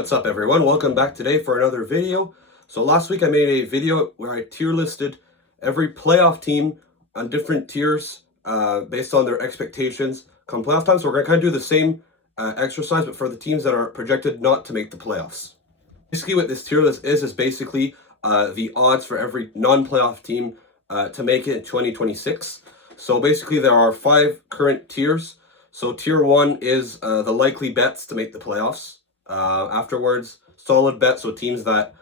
What's up, everyone? Welcome back today for another video. So last week I made a video where I tier listed every playoff team on different tiers based on their expectations come playoff time. So we're going to kind of do the same exercise, but for the teams that are projected not to make the playoffs. Basically what this tier list is basically the odds for every non-playoff team to make it in 2026. So basically there are 5 current tiers. So tier 1 is the likely bets to make the playoffs. Afterwards, solid bets, so teams that,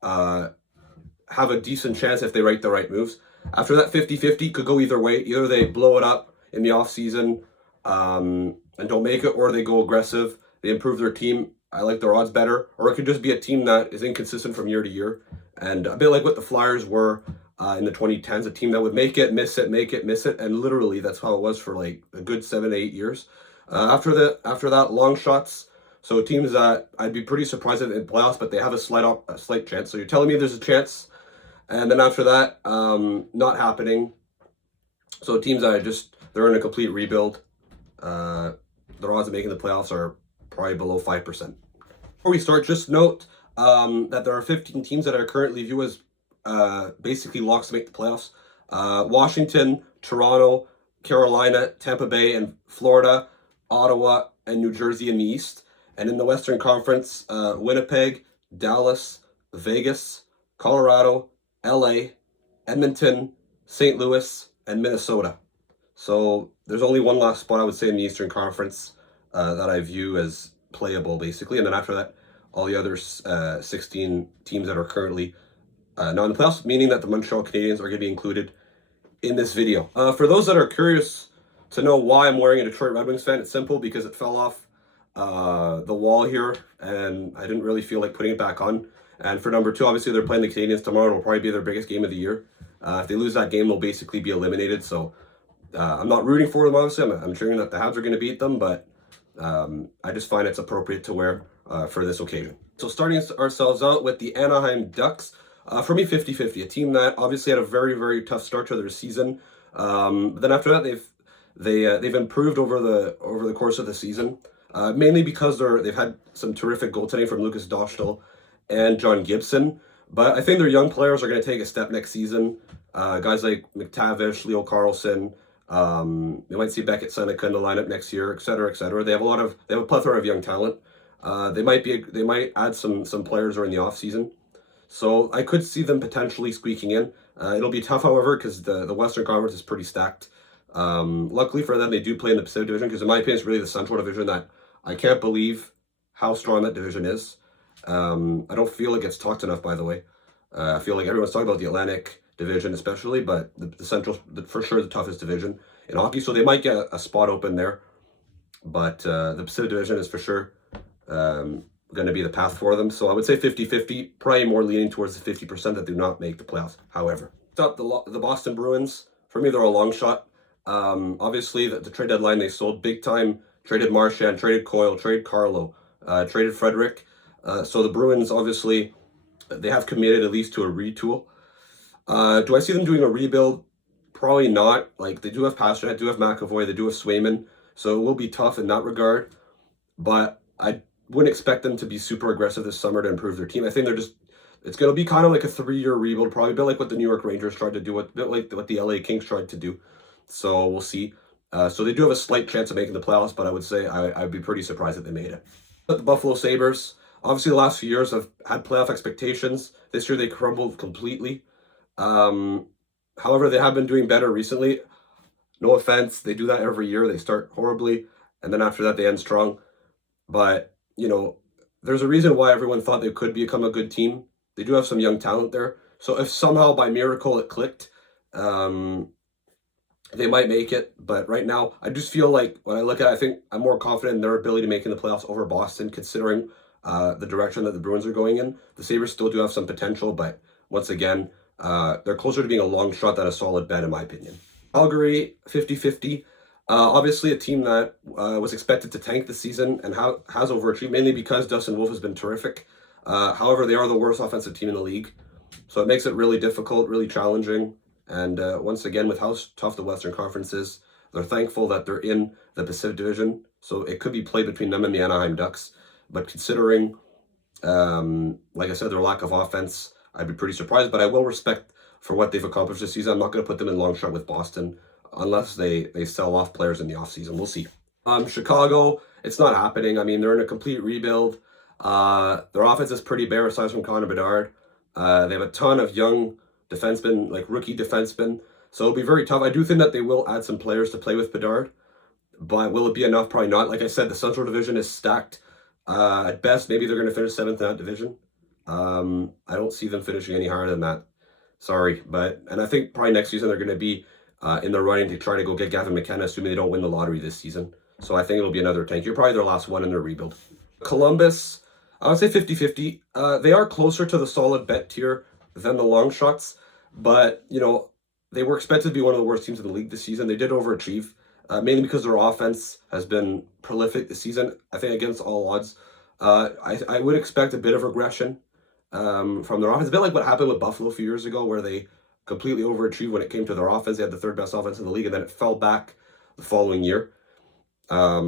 have a decent chance if they write the right moves. After that, 50-50 could go either way. Either they blow it up in the offseason and don't make it, or they go aggressive, they improve their team. I like their odds better. Or it could just be a team that is inconsistent from year to year. And a bit like what the Flyers were in the 2010s, a team that would make it, miss it, make it, miss it. And literally, that's how it was for like a good 7 to 8 years. After that, long shots. So teams that I'd be pretty surprised at in playoffs, but they have a slight chance. So you're telling me there's a chance, and then after that, not happening. So teams that they're in a complete rebuild. Their odds of making the playoffs are probably below 5%. Before we start, just note that there are 15 teams that are currently viewed as basically locks to make the playoffs. Washington, Toronto, Carolina, Tampa Bay, and Florida, Ottawa, and New Jersey in the East. And in the Western Conference, Winnipeg, Dallas, Vegas, Colorado, LA, Edmonton, St. Louis, and Minnesota. So there's only one last spot, I would say, in the Eastern Conference that I view as playable, basically. And then after that, all the other 16 teams that are currently not in the playoffs, meaning that the Montreal Canadiens are going to be included in this video. For those that are curious to know why I'm wearing a Detroit Red Wings fan, it's simple because it fell off the wall here, and I didn't really feel like putting it back on. And for number 2, obviously they're playing the Canadiens tomorrow. It'll probably be their biggest game of the year. If they lose that game, they'll basically be eliminated. So I'm not rooting for them, obviously. I'm cheering that the Habs are going to beat them, but I just find it's appropriate to wear for this occasion. So starting ourselves out with the Anaheim Ducks. For me, 50-50. A team that obviously had a very, very tough start to their season. But then after that, they've improved over the course of the season. Mainly because they've had some terrific goaltending from Lucas Dostal and John Gibson. But I think their young players are going to take a step next season. Guys like McTavish, Leo Carlson. We might see Beckett Seneca in the lineup next year, et cetera, et cetera. They have a plethora of young talent. They might add some players during the offseason. So I could see them potentially squeaking in. It'll be tough, however, because the Western Conference is pretty stacked. Luckily for them, they do play in the Pacific Division, because in my opinion, it's really the Central Division that I can't believe how strong that division is. I don't feel it gets talked enough, by the way. I feel like everyone's talking about the Atlantic Division especially, but the Central, for sure, the toughest division in hockey. So they might get a spot open there. But the Pacific Division is for sure going to be the path for them. So I would say 50-50, probably more leaning towards the 50% that do not make the playoffs, however. Up the Boston Bruins, for me, they're a long shot. Obviously, the trade deadline, they sold big time. Traded Marchand, traded Coyle, traded Carlo, traded Frederick. So the Bruins, obviously, they have committed at least to a retool. Do I see them doing a rebuild? Probably not. Like, they do have Pastrnak, they do have McAvoy, they do have Swayman. So it will be tough in that regard. But I wouldn't expect them to be super aggressive this summer to improve their team. I think it's going to be kind of like a 3-year rebuild, probably a bit like what the New York Rangers tried to do, a bit like what the LA Kings tried to do. So we'll see. So they do have a slight chance of making the playoffs, but I would say I'd be pretty surprised if they made it. But the Buffalo Sabres, obviously the last few years have had playoff expectations. This year they crumbled completely. However, they have been doing better recently. No offense, they do that every year. They start horribly, and then after that they end strong. But, there's a reason why everyone thought they could become a good team. They do have some young talent there. So if somehow by miracle it clicked, they might make it. But right now, I just feel like when I look at it, I think I'm more confident in their ability to make in the playoffs over Boston, considering the direction that the Bruins are going in. The Sabres still do have some potential, but once again, they're closer to being a long shot than a solid bet, in my opinion. Calgary, 50-50. Obviously, a team that was expected to tank the season and has overachieved, mainly because Dustin Wolf has been terrific. However, they are the worst offensive team in the league. So it makes it really difficult, really challenging. And once again, with how tough the Western Conference is, they're thankful that they're in the Pacific Division. So it could be played between them and the Anaheim Ducks. but considering, like I said, their lack of offense, I'd be pretty surprised. But I will respect for what they've accomplished this season. I'm not going to put them in long shot with Boston unless they sell off players in the offseason. We'll see. Chicago, it's not happening. I mean, they're in a complete rebuild. Their offense is pretty bare aside from Connor Bedard. They have a ton of young defensemen, like rookie defensemen. So it'll be very tough. I do think that they will add some players to play with Bedard. But will it be enough? Probably not. Like I said, the Central Division is stacked. At best, maybe they're going to finish 7th in that division. I don't see them finishing any higher than that. Sorry. And I think probably next season they're going to be in the running to try to go get Gavin McKenna, assuming they don't win the lottery this season. So I think it'll be another tank. You're probably their last one in their rebuild. Columbus, I would say 50-50. They are closer to the solid bet tier than the long shots. But, they were expected to be one of the worst teams in the league this season. They did overachieve. Mainly because their offense has been prolific this season, I think against all odds. I would expect a bit of regression from their offense. A bit like what happened with Buffalo a few years ago, where they completely overachieved when it came to their offense. They had the third best offense in the league, and then it fell back the following year. I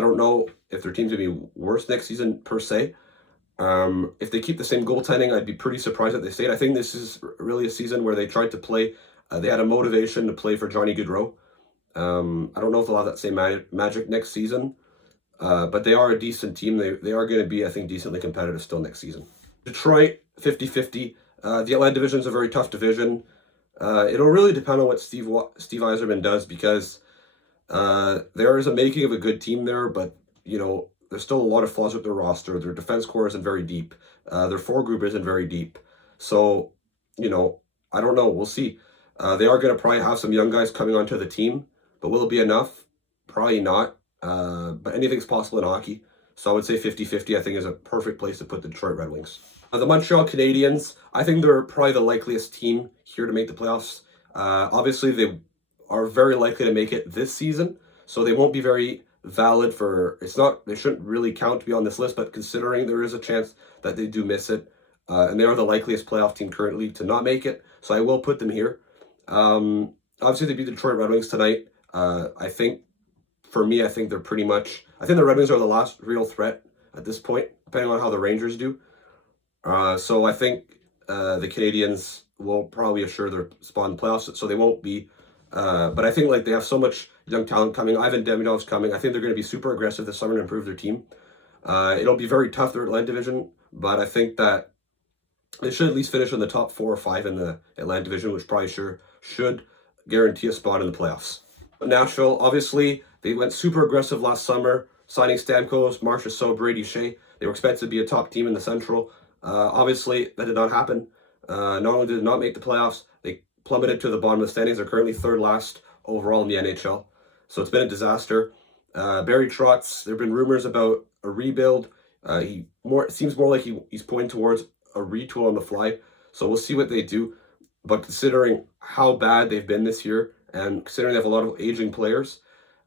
don't know if their team's going to be worse next season, per se. If they keep the same goaltending, I'd be pretty surprised that they stayed. I think this is really a season where they tried to play. They had a motivation to play for Johnny Gaudreau. I don't know if they'll have that same magic next season, but they are a decent team. They are going to be, I think, decently competitive still next season. Detroit, 50-50. The Atlantic division is a very tough division. It'll really depend on what Steve Yzerman does, because there is a making of a good team there, but, there's still a lot of flaws with their roster. Their defense core isn't very deep. Their forward group isn't very deep. So, I don't know. We'll see. They are going to probably have some young guys coming onto the team. But will it be enough? Probably not. But anything's possible in hockey. So I would say 50-50, I think, is a perfect place to put the Detroit Red Wings. The Montreal Canadiens, I think they're probably the likeliest team here to make the playoffs. Obviously, they are very likely to make it this season. So they won't be very valid for... They shouldn't really count to be on this list. But considering there is a chance that they do miss it. And they are the likeliest playoff team currently to not make it. So I will put them here. Obviously, they beat the Detroit Red Wings tonight. I think they're pretty much... I think the Red Wings are the last real threat at this point, depending on how the Rangers do. So I think the Canadiens will probably assure their spot in the playoffs, so they won't be... but I think they have so much young talent coming. Ivan Deminov's coming. I think they're going to be super aggressive this summer to improve their team. It'll be very tough, their Atlantic division, but I think that they should at least finish in the top 4 or 5 in the Atlantic division, which probably should guarantee a spot in the playoffs. Nashville, obviously, they went super aggressive last summer, signing Stamkos, Marchessault, Brady Shea. They were expected to be a top team in the Central. Obviously, that did not happen. Not only did they not make the playoffs, they plummeted to the bottom of the standings. They're currently 3rd last overall in the NHL. So it's been a disaster. Barry Trotz, there have been rumors about a rebuild. It seems more like he's pointing towards a retool on the fly. So we'll see what they do. But considering how bad they've been this year, and considering they have a lot of aging players,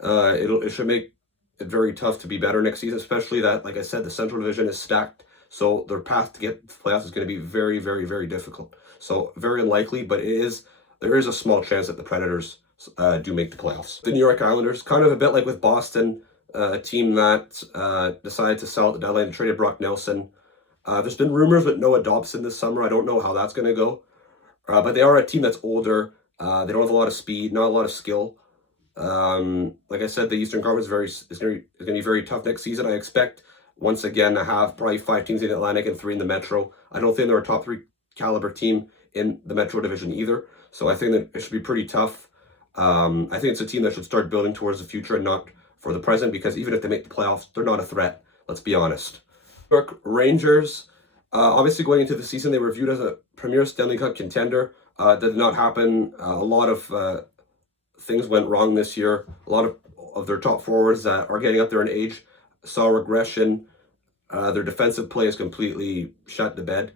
it should make it very tough to be better next season, especially that, like I said, the Central Division is stacked. So their path to get the playoffs is going to be very, very, very difficult. So very unlikely, but there is a small chance that the Predators do make the playoffs. The New York Islanders, kind of a bit like with Boston, a team that decided to sell at the deadline and traded Brock Nelson. There's been rumors with Noah Dobson this summer. I don't know how that's going to go. But they are a team that's older. They don't have a lot of speed, not a lot of skill. Like I said, the Eastern Conference is going to be very tough next season. I expect, once again, to have probably 5 teams in the Atlantic and 3 in the Metro. I don't think they're a top 3 caliber team in the Metro Division either. So I think that it should be pretty tough. I think it's a team that should start building towards the future and not for the present, because even if they make the playoffs, they're not a threat. Let's be honest. New York Rangers, obviously going into the season, they were viewed as a premier Stanley Cup contender. That did not happen. A lot of things went wrong this year. A lot of their top forwards that are getting up there in age saw regression. Their defensive play is completely shut to bed.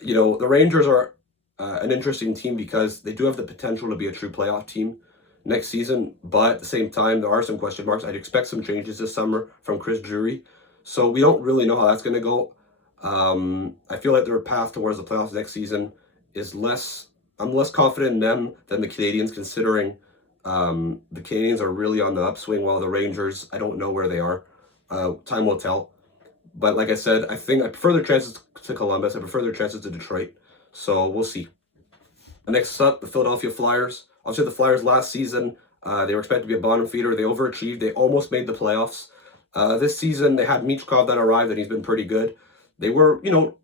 The Rangers are an interesting team because they do have the potential to be a true playoff team next season, but at the same time, there are some question marks. I'd expect some changes this summer from Chris Drury. So we don't really know how that's going to go. I feel like their path towards the playoffs next season is I'm less confident in them than the Canadiens, considering the Canadiens are really on the upswing, while the Rangers, I don't know where they are. Time will tell. But like I said, I think I prefer their chances to Columbus. I prefer their chances to Detroit. So we'll see. Next up, the Philadelphia Flyers. Obviously, the Flyers last season, they were expected to be a bottom feeder. They overachieved. They almost made the playoffs. This season, they had Michkov that arrived, and he's been pretty good. They were,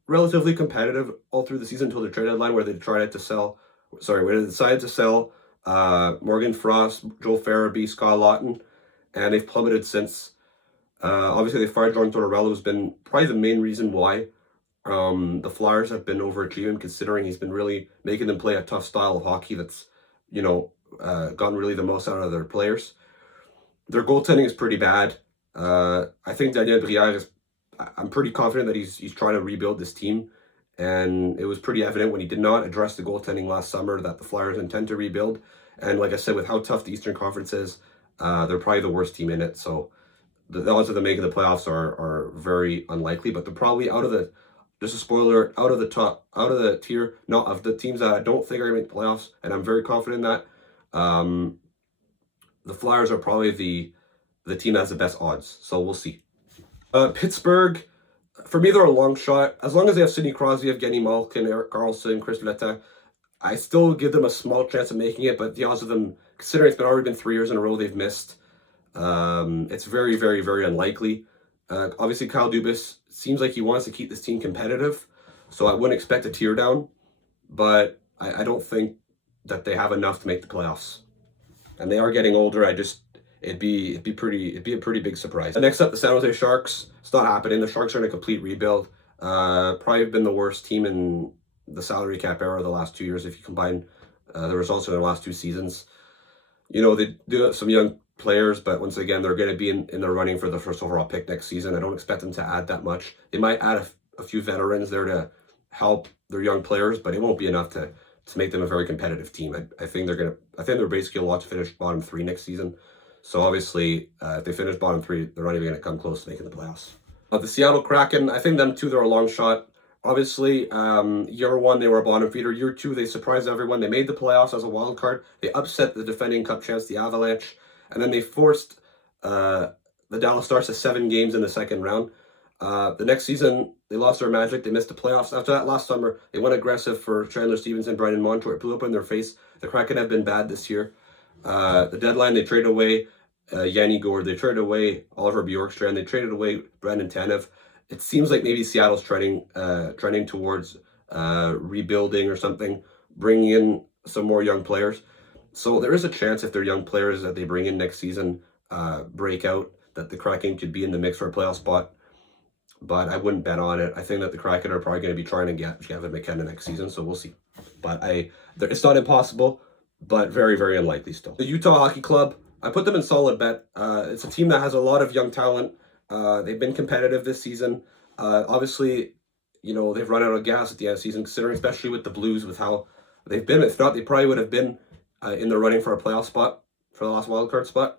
relatively competitive all through the season until the trade deadline, where they decided to sell. Morgan Frost, Joel Farabee, Scott Laughton, and they've plummeted since. Obviously, they fired John Tortorella, who's been probably the main reason why the Flyers have been overachieving, considering he's been really making them play a tough style of hockey that's, gotten really the most out of their players. Their goaltending is pretty bad. I think Daniel Briere I'm pretty confident that he's trying to rebuild this team, and it was pretty evident when he did not address the goaltending last summer that the Flyers intend to rebuild. And like I said, with how tough the Eastern Conference is, they're probably the worst team in it. So the odds of them making the playoffs are very unlikely. But they're probably just a spoiler, out of the tier, not of the teams that I don't think are going to make the playoffs, and I'm very confident in that. The Flyers are probably the team that has the best odds, so we'll see. Pittsburgh, for me, they're a long shot. As long as they have Sidney Crosby, Evgeny Malkin, Erik Karlsson, Chris Letang, I still give them a small chance of making it, but the odds of them, considering it's already been 3 years in a row they've missed, it's very, very, very unlikely. Obviously, Kyle Dubas seems like he wants to keep this team competitive, so I wouldn't expect a tear down, but I don't think that they have enough to make the playoffs. And they are getting older. It'd be a pretty big surprise. Next up, the San Jose Sharks. It's not happening. The Sharks are in a complete rebuild. Probably been the worst team in the salary cap era the last 2 years if you combine the results of their last 2 seasons. They do have some young players, but once again, they're going to be in the running for the first overall pick next season. I don't expect them to add that much. They might add a few veterans there to help their young players, but it won't be enough to make them a very competitive team. I think they're basically a lot to finish bottom 3 next season. So obviously, if they finish bottom 3, they're not even going to come close to making the playoffs. The Seattle Kraken, I think them too, they're a long shot. Obviously, year 1, they were a bottom feeder. Year 2, they surprised everyone. They made the playoffs as a wild card. They upset the defending cup champs, the Avalanche. And then they forced the Dallas Stars to 7 games in the second round. The next season, they lost their magic. They missed the playoffs. After that, last summer, they went aggressive for Chandler Stevenson, Brandon Montour. It blew up in their face. The Kraken have been bad this year. The deadline, they traded away Yanni Gourde. They traded away Oliver Bjorkstrand. They traded away Brandon Tanev. It seems like maybe Seattle's trending towards rebuilding or something, bringing in some more young players. So there is a chance if their young players that they bring in next season break out, that the Kraken could be in the mix for a playoff spot. But I wouldn't bet on it. I think that the Kraken are probably going to be trying to get Kevin McKenna next season, so we'll see. But it's not impossible, but very, very unlikely still. The Utah Hockey Club, I put them in solid bet. It's a team that has a lot of young talent. They've been competitive this season. Obviously, they've run out of gas at the end of the season, considering especially with the Blues, with how they've been. If not, they probably would have been in the running for a playoff spot, for the last wildcard spot.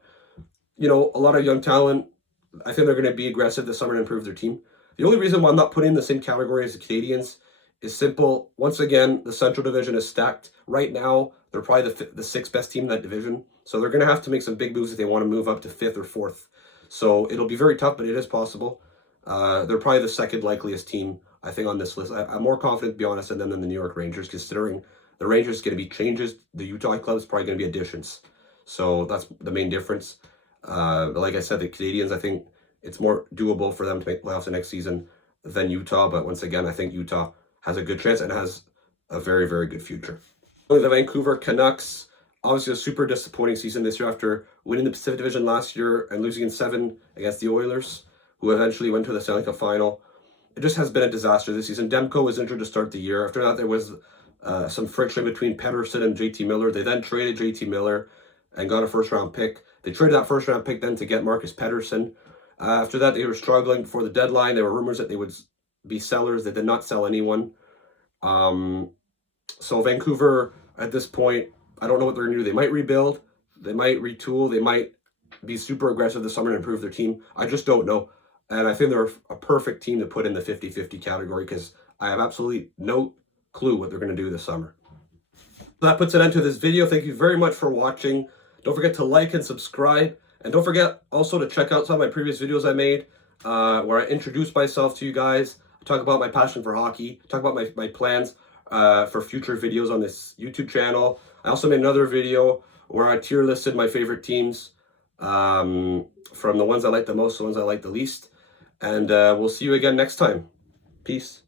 A lot of young talent. I think they're going to be aggressive this summer to improve their team. The only reason why I'm not putting in the same category as the Canadiens is simple. Once again, the Central Division is stacked. Right now, they're probably the 6th best team in that division. So they're going to have to make some big moves if they want to move up to 5th or 4th. So it'll be very tough, but it is possible. They're probably the 2nd likeliest team, I think, on this list. I'm more confident, to be honest, in them than the New York Rangers, considering the Rangers is going to be changes. The Utah Club is probably going to be additions. So that's the main difference. But like I said, the Canadiens, I think it's more doable for them to make playoffs the next season than Utah. But once again, I think Utah has a good chance and has a very, very good future. The Vancouver Canucks, obviously a super disappointing season this year after winning the Pacific Division last year and losing in 7 against the Oilers, who eventually went to the Stanley Cup final. It just has been a disaster this season. Demko was injured to start the year. After that, there was some friction between Pettersson and JT Miller. They then traded JT Miller and got a first-round pick. They traded that first-round pick then to get Marcus Pettersson. After that, they were struggling before the deadline. There were rumors that they would be sellers. They did not sell anyone. So Vancouver, at this point, I don't know what they're going to do. They might rebuild. They might retool. They might be super aggressive this summer and improve their team. I just don't know. And I think they're a perfect team to put in the 50-50 category because I have absolutely no clue what they're going to do this summer. That puts an end to this video. Thank you very much for watching. Don't forget to like and subscribe. And don't forget also to check out some of my previous videos I made. where I introduce myself to you guys, talk about my passion for hockey, talk about my plans for future videos on this YouTube channel. I also made another video where I tier listed my favorite teams, from the ones I like the most to the ones I like the least. And we'll see you again next time. Peace.